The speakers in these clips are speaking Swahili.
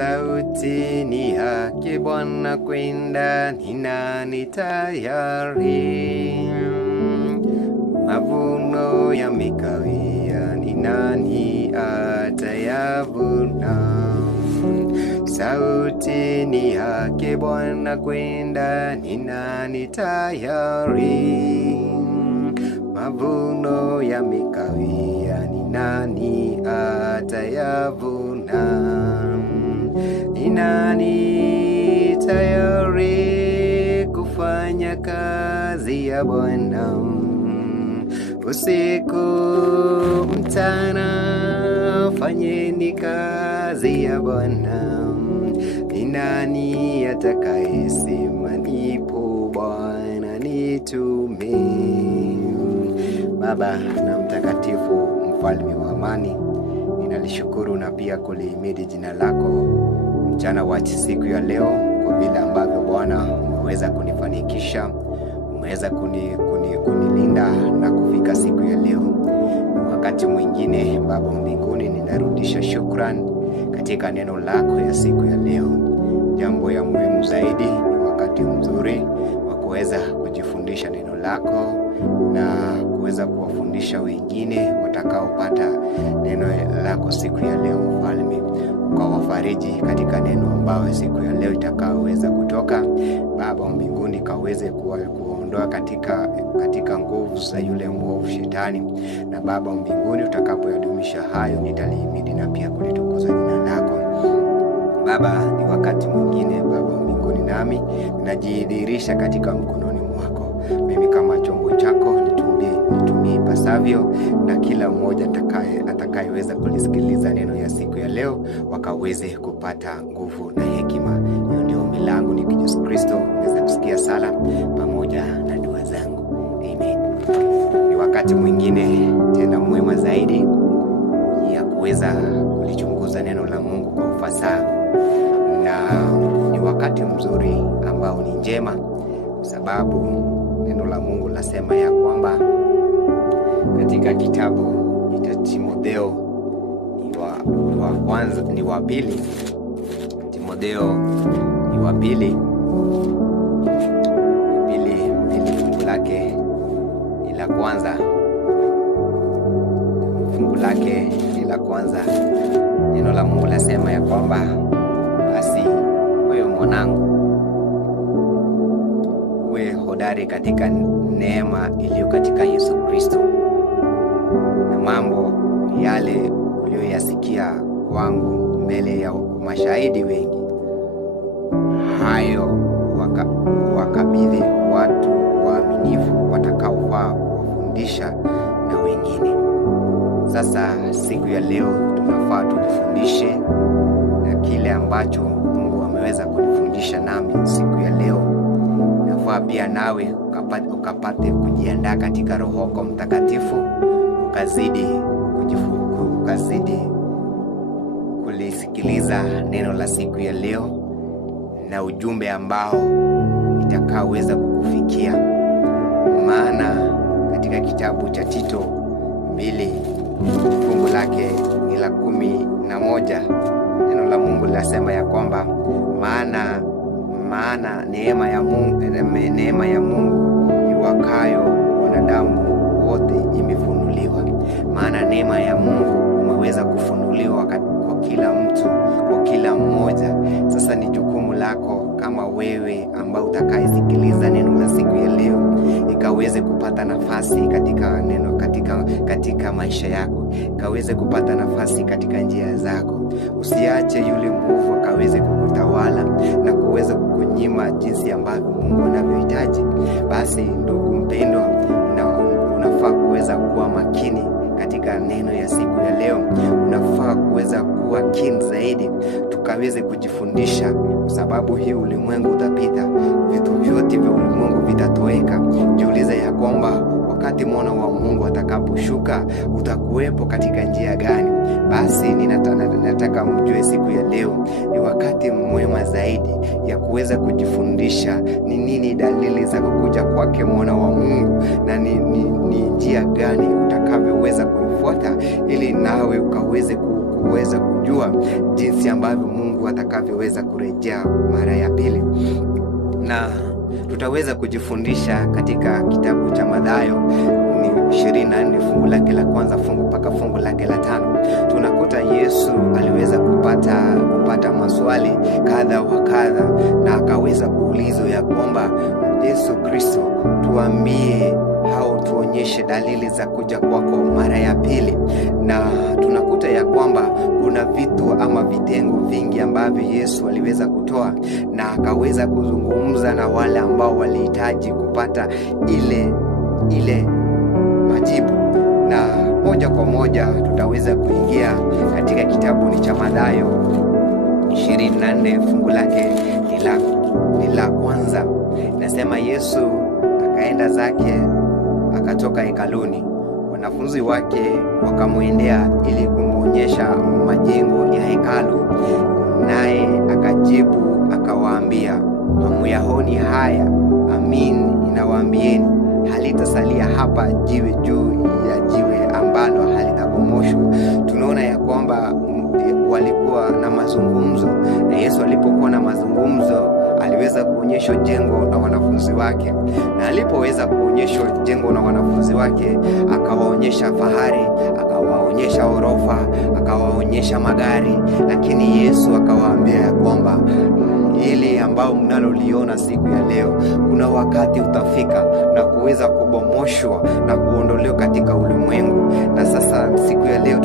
Sauti ni yake Bwana kwenda, ni nani tayari? Mavuno yamekawia, ni nani atayavuna? Sauti ni yake Bwana kwenda, ni nani tayari? Mavuno yamekawia, ni nani atayavuna? Ni nani tayari kufanya kazi ya Bwana? Usiku mchana fanyeni kazi ya Bwana. Ni nani atakayesema nipo Bwana nitume? Baba na Mtakatifu, Mfalme wa amani, ninalishukuru na pia kulihimidi jina lako mchana wa siku ya leo, kwa vile ambavyo Bwana umeweza kunifanikisha, umeweza kunilinda na kufika siku ya leo. Wakati mwingine Baba mbinguni, ninarudisha shukrani katika neno lako ya siku ya leo. Jambo ya muhimu zaidi ni wakati mzuri wa kuweza kujifundisha neno lako na kuweza kuwafundisha wengine watakaopata neno lako siku ya leo. Mfalme, ukawafariji katika neno ambao siku ya leo itakaoweza kutoka. Baba mbinguni, kaweze kuondoa katika nguvu za yule mwovu shetani. Na Baba mbinguni, utakapoyadumisha hayo, nitalihimidi na pia kulitukuza jina lako. Baba, ni wakati mwingine Baba mbinguni, nami ninajidhihirisha katika mkononi mwako. Mimi kama chombo chako, nitumie ipasavyo, na kila mmoja atakayeweza kulisikiliza neno ya siku ya leo wakaweze kupata nguvu na hekima. Hiyo ndio ombi langu, ni Yesu Kristo uweze kusikia sala pamoja na dua zangu. Amen. Ni wakati mwingine tena mwema zaidi ya kuweza kulichunguza neno la Mungu kwa ufasaha, na ni wakati mzuri ambao ni njema, sababu neno la Mungu lasema ya kwamba katika kitabu cha Timotheo ni wa pili, Timotheo ni wa pili fungu lake ni la kwanza, neno la Mungu lasema ya kwamba, basi wewe mwanangu, uwe hodari katika neema iliyo katika Yesu Kristo, na mambo yale uliyoyasikia kwangu mbele ya mashahidi wengi, hayo wakabidhi watu waaminifu watakaofaa kuwafundisha na wengine. Sasa siku ya leo tunafaa tujifundishe na kile ambacho Mungu ameweza kunifundisha nami siku ya leo. Nafaa pia nawe ukapate kujiandaa katika Roho wako Mtakatifu, ukazidi kulisikiliza neno la siku ya leo na ujumbe ambao itakaoweza kukufikia. Maana katika kitabu cha Tito 2 fungu lake ni la 11, neno la Mungu linasema ya kwamba maana neema ya Mungu iwakayo wanadamu wote imefunuliwa. Maana neema ya Mungu umeweza kufunuliwa kwa kila mtu, kwa kila mmoja. Sasa ni jukumu lako kama wewe ambao utakayesikiliza neno la siku ya leo, ikaweze kupata nafasi katika neno, katika maisha yako, ikaweze kupata nafasi katika njia zako. Usiache yule mwovu akaweze kukutawala na kuweza kukunyima jinsi ambavyo Mungu anavyohitaji. Basi ndugu mpendwa, unafaa kuweza kuwa makini katika neno ya siku ya leo. Unafaa kuweza kuwa keen zaidi, tukaweze kujifundisha, kwa sababu hii ulimwengu utapita, vitu vyote vya ulimwengu vitatoweka. Jiulize ya kwamba wakati mwana wa Mungu atakaposhuka, utakuwepo katika njia gani? Basi nataka mjue siku ya leo ni wakati mwema zaidi ya kuweza kujifundisha ni nini dalili za kukuja kwake mwana wa Mungu, na ni njia gani utakavyoweza kuifuata ili nawe ukaweze kujua kujua jinsi ambavyo Mungu atakavyoweza kurejea mara ya pili. Na tutaweza kujifundisha katika kitabu cha Mathayo 24 fungu lake la kwanza mpaka fungu lake la 5. Tunakuta Yesu aliweza kupata maswali kadha wa kadha, na akaweza kuulizwa ya kwamba Yesu Kristo, tuambie au tuonyeshe dalili za kuja kwako mara ya pili. Na tunakuta ya kwamba kuna vitu ama vitengo vingi ambavyo Yesu aliweza kutoa, na akaweza kuzungumza na wale ambao walihitaji kupata ile majibu. Na moja kwa moja tutaweza kuingia katika kitabu cha Mathayo 24 fungu lake ni la kwanza. Nasema Yesu akaenda zake, akatoka hekaluni. Wanafunzi wake wakamwendea ili kumuonyesha majengo ya hekalu, naye akajibu akawaambia, hamuyaoni haya? Amin, ninawaambieni, halitasalia hapa jiwe juu ya jiwe ambalo halitabomoshwa. Tunaona ya kwamba walikuwa na mazungumzo, na Yesu alipokuwa na mazungumzo aliweza kuonyeshwa jengo na wanafunzi wake, na alipoweza kuonyeshwa jengo na wanafunzi wake, akawaonyesha fahari, akawaonyesha orofa, akawaonyesha magari. Lakini Yesu akawaambia kwamba ili ambao mnaloliona siku ya leo, kuna wakati utafika na kuweza kubomoshwa na kuondolewa katika ulimwengu. Na sasa siku ya leo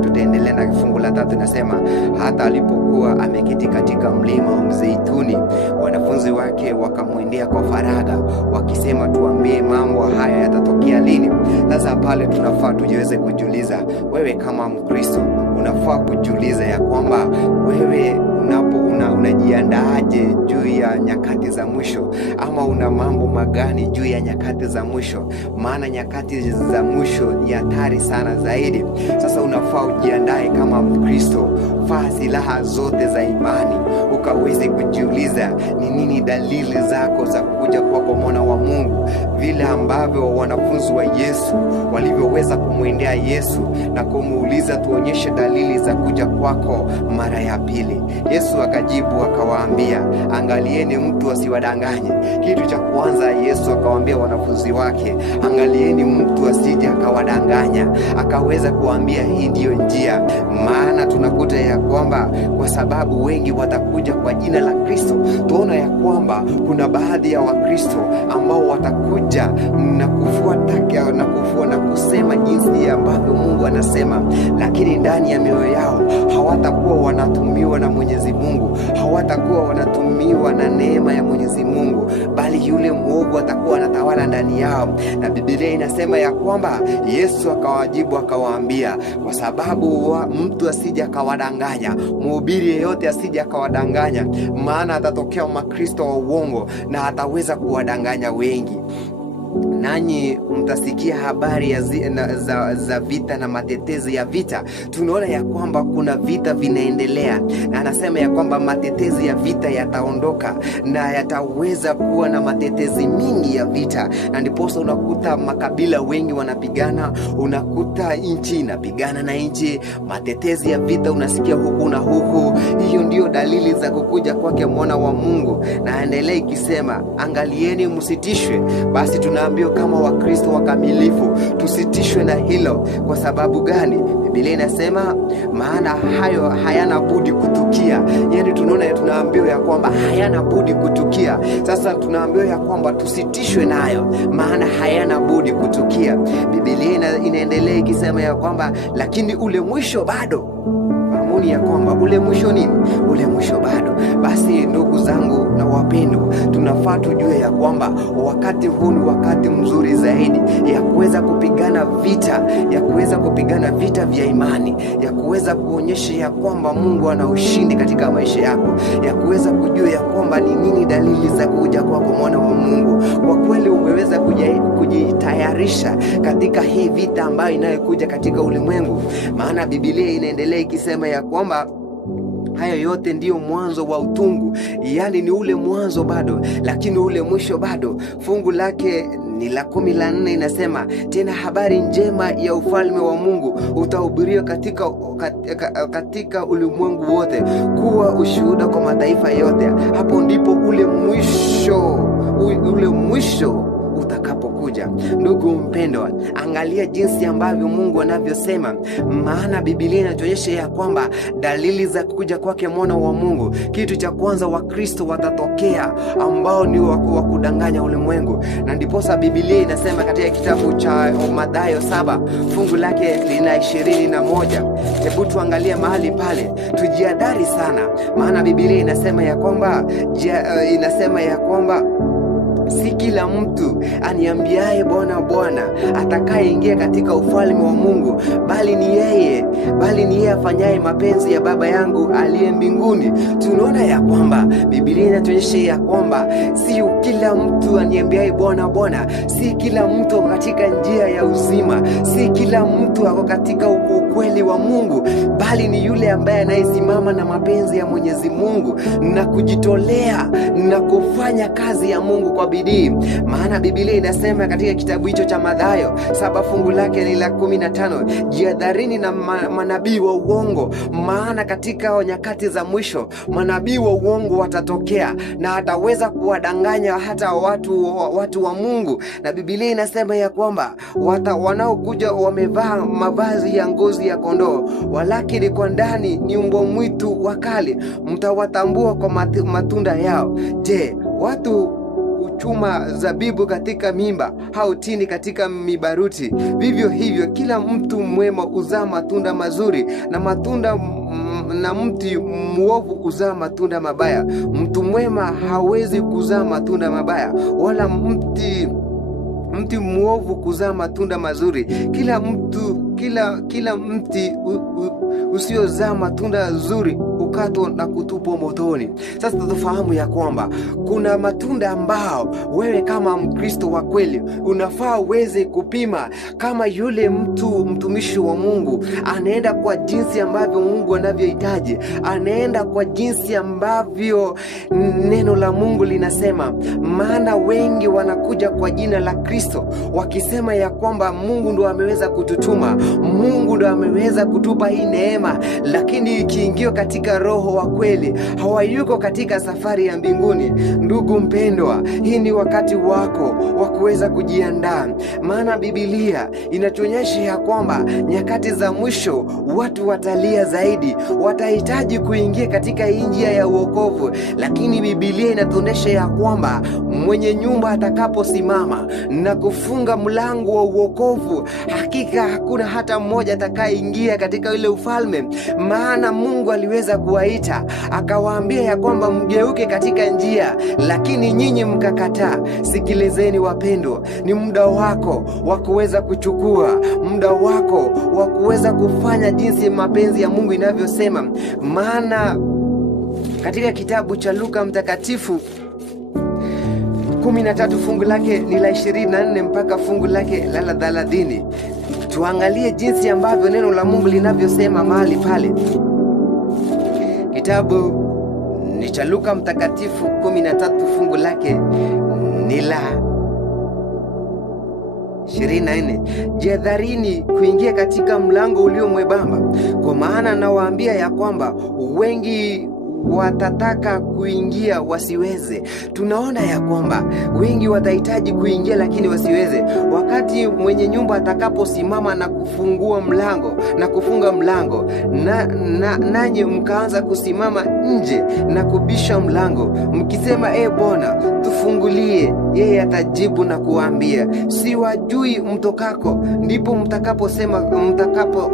tutaendelea na fungu la 3. Nasema hata alipokuwa ameketi katika mlima wa Mzeituni, wanafunzi wake wakamwendea kwa faragha wakisema, tuambie mambo haya yatatokea lini? Sasa pale tunafaa tujiweze kujiuliza, wewe kama Mkristo unafaa kujiuliza ya kwamba wewe unajiandaaje juu ya nyakati za mwisho, ama una mambo magani juu ya nyakati za mwisho? Maana nyakati za mwisho ni hatari sana zaidi. Sasa unafaa ujiandae kama Mkristo, faa silaha zote za imani, ukaweze kujiuliza ni nini dalili zako za kuja kwako mwana wa Mungu, vile ambavyo wanafunzi wa Yesu walivyoweza kumwendea Yesu na kumuuliza, tuonyeshe dalili za kuja kwako mara ya pili. Yesu akajibu akawaambia, angalieni mtu asiwadanganye. Kitu cha kwanza Yesu akawaambia wanafunzi wake, angalieni mtu asije akawadanganya. Akaweza kuambia hii ndiyo njia, maana tunakuta ya kwamba kwa sababu wengi watakuja kwa jina la Kristo. Tuona ya kwamba kuna baadhi ya Wakristo ambao watakuja na kufuata na kusema jinsi ambavyo Mungu anasema, lakini ndani ya mioyo yao hawatakuwa wanatumiwa na Mwenyezi Mungu, hawatakuwa wanatumiwa na neema ya Mwenyezi Mungu, bali yule mwovu atakuwa anatawala ndani yao. Na Biblia inasema ya kwamba Yesu akawajibu akawaambia, kwa sababu mtu asije akawadanganya, mhubiri yeyote asije akawadanganya, maana atatokea makristo wa uongo na ataweza kuwadanganya wengi. Nanyi mtasikia habari za vita na matetezi ya vita. Tunaona ya kwamba kuna vita vinaendelea, na anasema ya kwamba matetezi ya vita yataondoka na yataweza kuwa na matetezi mingi ya vita. Na ndiposa unakuta makabila wengi wanapigana, unakuta nchi inapigana na nchi, matetezi ya vita unasikia huku na huku. Hiyo ndio dalili za kukuja kwake mwana wa Mungu. Na endelea ikisema, angalieni msitishwe. Basi tunaambiwa kama Wakristo wakamilifu tusitishwe na hilo. Kwa sababu gani? Biblia inasema maana hayo hayana budi kutukia. Yaani tunaambiwa ya kwamba hayana budi kutukia. Sasa tunaambiwa ya kwamba tusitishwe nayo, maana hayana budi kutukia. Biblia inaendelea ikisema ya kwamba lakini ule mwisho bado. Fahamuni ya kwamba ule mwisho nini? Ule mwisho bado. Basi ndugu zangu na wapendwa, tunafaa tujue ya kwamba wakati huu ni wakati mzuri zaidi ya kuweza kupigana vita vya imani, ya kuweza kuonyesha ya kwamba Mungu ana ushindi katika maisha yako, ya kuweza kujua ya kwamba ni nini dalili za kuja kwako mwana wa Mungu. Kwa kweli umeweza kujitayarisha katika hii vita ambayo inayokuja katika ulimwengu? Maana Biblia inaendelea ikisema ya kwamba Hayo yote ndiyo mwanzo wa utungu, yani ni ule mwanzo bado, lakini ule mwisho bado. Fungu lake ni la 14 inasema, tena habari njema ya ufalme wa Mungu utahubiriwa katika ulimwengu wote kuwa ushuhuda kwa mataifa yote. Hapo ndipo ule mwisho utakapokuja. Ndugu mpendwa, angalia jinsi ambavyo Mungu anavyosema, maana Biblia inatuonyesha ya kwamba dalili za kuja kwake mwana wa Mungu, kitu cha kwanza Wakristo watatokea ambao ni wa kudanganya ulimwengu. Na ndiposa Biblia inasema katika kitabu cha Mathayo 7 fungu lake lina 21. Hebu tuangalie mahali pale, tujiadari sana, maana Biblia inasema ya kwamba si kila mtu aniambiaye Bwana Bwana atakayeingia katika ufalme wa Mungu, bali ni yeye afanyaye mapenzi ya Baba yangu aliye mbinguni. Tunaona ya kwamba Biblia inatuonyesha ya kwamba si kila mtu aniambiaye Bwana Bwana, si kila mtu katika njia ya uzima, si kila mtu ako katika ukweli wa Mungu, bali ni yule ambaye anayesimama na mapenzi ya Mwenyezi Mungu na kujitolea na kufanya kazi ya Mungu kwa bidii. Maana Biblia inasema katika kitabu hicho cha Mathayo 7 fungu lake ni la 15, jihadharini na manabii wa uongo, maana katika nyakati za mwisho manabii wa uongo watatokea na ataweza kuwadanganya hata watu wa Mungu. Na Biblia inasema ya kwamba wanaokuja wamevaa mavazi ya ngozi ya kondoo, walakini kwa ndani ni mbwa mwitu wakali. Mtawatambua kwa matunda yao. Je, watu chuma zabibu katika mimba au tini katika mibaruti? Vivyo hivyo kila mtu mwema uzaa matunda mazuri, na mti mwovu uzaa matunda mabaya. Mtu mwema hawezi kuzaa matunda mabaya, wala mti mwovu kuzaa matunda mazuri. Kila mti usiozaa matunda nzuri ukatwa na kutupwa motoni. Sasa tufahamu ya kwamba kuna matunda ambao wewe kama Mkristo wa kweli unafaa uweze kupima. Kama yule mtumishi wa Mungu anaenda kwa jinsi ambavyo Mungu anavyohitaji, anaenda kwa jinsi ambavyo neno la Mungu linasema. Maana wengi wanakuja kwa jina la Kristo wakisema ya kwamba Mungu ndo ameweza kututuma, Mungu ndo ameweza kutupa hii neema, lakini ikiingia katika roho wa kweli hawayuko katika safari ya mbinguni. Ndugu mpendwa, hii ni wakati wako wa kuweza kujiandaa, maana Biblia inatuonyesha ya kwamba nyakati za mwisho watu watalia zaidi, watahitaji kuingia katika njia ya wokovu. Lakini Biblia inatuonyesha ya kwamba mwenye nyumba atakaposimama na kufunga mlango wa wokovu, hakika hakuna hata mmoja atakayeingia katika ile ufalme. Maana Mungu aliweza kuwaita akawaambia ya kwamba mgeuke katika njia, lakini nyinyi mkakataa. Sikilizeni wapendwa, ni muda wako wa kuweza kuchukua, muda wako wa kuweza kufanya jinsi mapenzi ya Mungu inavyosema. Maana katika kitabu cha Luka mtakatifu 13 fungu lake ni la 24 mpaka fungu lake la 30. Tuangalie jinsi ambavyo neno la Mungu linavyosema mahali pale. Kitabu ni cha Luka mtakatifu 13 fungu lake ni la 24. Jihadharini kuingia katika mlango ulio mwembamba, kwa maana nawaambia ya kwamba wengi watataka kuingia wasiweze. Tunaona ya kwamba wengi watahitaji kuingia lakini wasiweze. Wakati mwenye nyumba atakaposimama na kufungua mlango na kufunga mlango, nanyi mkaanza kusimama nje na kubisha mlango mkisema, Bwana tufungulie, yeye atajibu na kuambia, siwajui mtokako. Ndipo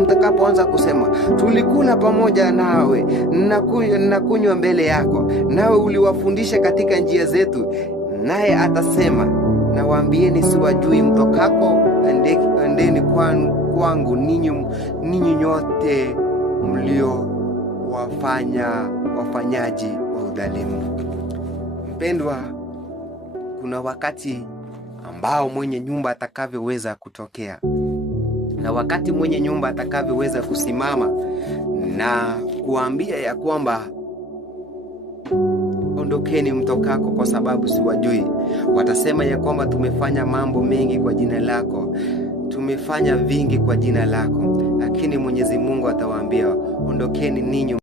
mtakapoanza kusema, tulikula pamoja nawe na kunywa mbele yako, nawe uliwafundisha katika njia zetu. Naye atasema, nawaambieni siwajui mtokako, endeni kwangu ninyi nyote mlio wafanyaji wa udhalimu. Mpendwa, kuna wakati ambao mwenye nyumba atakavyoweza kutokea, na wakati mwenye nyumba atakavyoweza kusimama na kuambia ya kwamba ondokeni mtokako, kwa sababu siwajui. Watasema ya kwamba tumefanya mambo mengi kwa jina lako, tumefanya vingi kwa jina lako, lakini Mwenyezi Mungu atawaambia ondokeni ninyi